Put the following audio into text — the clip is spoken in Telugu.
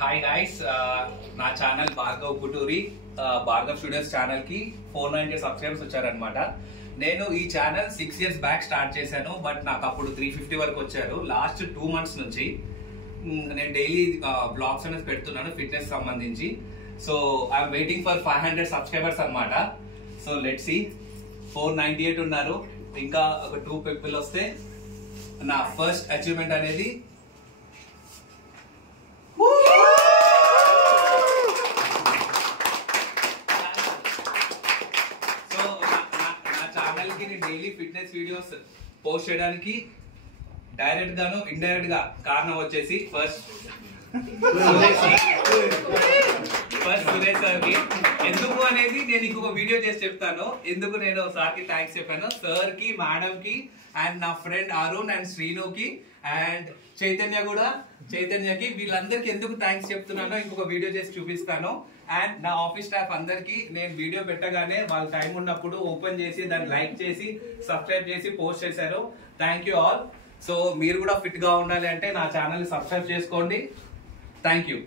హాయ్ గైస్, నా channel Bhargav Puturi. Bhargav studios channel కి 490 సబ్స్క్రైబర్స్ వచ్చారనమాట. నేను ఈ ఛానల్ 6 years బ్యాక్ స్టార్ట్ చేశాను, బట్ నాకు అప్పుడు 350 వరకు వచ్చారు. లాస్ట్ 2 months నుంచి నేను డైలీ బ్లాగ్స్ అనేది పెడుతున్నాను ఫిట్నెస్ సంబంధించి. So I'm waiting for 500 subscribers అనమాట. So let's see. 498 ఉన్నారు, ఇంకా ఒక 2 people వస్తే నా ఫస్ట్ అచీవ్మెంట్ అనేది డైలీ ఫిట్నెస్ వీడియోస్ పోస్ట్ చేయడానికి డైరెక్ట్ గాను ఇండైరెక్ట్ గా కారణం వచ్చేసి ఫస్ట్ సురేష్ సార్ కి. ఎందుకు అనేది నేను ఇంకొక వీడియో చేసి చెప్తాను. ఎందుకు నేను సార్ కి థ్యాంక్స్ చెప్పాను, సార్ కి, మేడం కి, అండ్ నా ఫ్రెండ్ అరుణ్ అండ్ శ్రీనుకి అండ్ చైతన్యకి వీళ్ళందరికి ఎందుకు థ్యాంక్స్ చెప్తున్నానో ఇంకొక వీడియో చేసి చూపిస్తాను. అండ్ నా ఆఫీస్ స్టాఫ్ అందరికి నేను వీడియో పెట్టగానే వాళ్ళ టైం ఉన్నప్పుడు ఓపెన్ చేసి దాన్ని లైక్ చేసి సబ్స్క్రైబ్ చేసి పోస్ట్ చేశారు. Thank you all. సో మీరు కూడా ఫిట్ గా ఉండాలి అంటే నా ఛానల్ సబ్స్క్రైబ్ చేసుకోండి. Thank you.